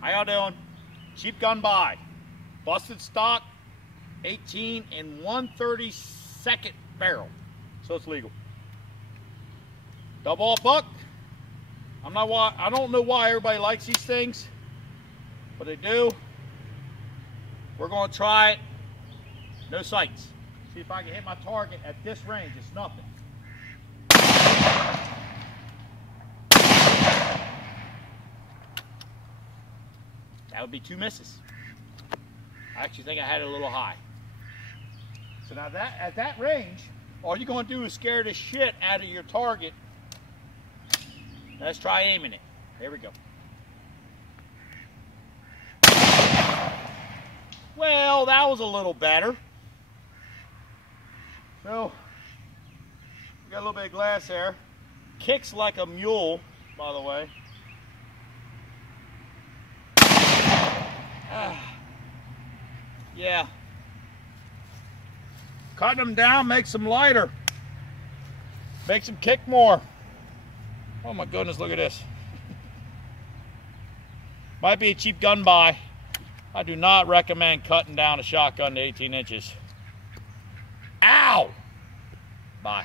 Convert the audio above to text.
How y'all doing? Cheap gun buy. Busted stock, 18 and 1/32 barrel. So it's legal. Double up buck. I don't know why everybody likes these things, but they do. We're going to try it. No sights. See if I can hit my target at this range. It's nothing. That would be 2 misses. I actually think I had it a little high. So now at that range, all you're going to do is scare the shit out of your target. Let's try aiming it. Here we go. Well, that was a little better. So, we got a little bit of glass there. Kicks like a mule, by the way. Yeah. Cutting them down makes them lighter. Makes them kick more. Oh my goodness, look at this. Might be a cheap gun buy. I do not recommend cutting down a shotgun to 18 inches. Ow! Bye.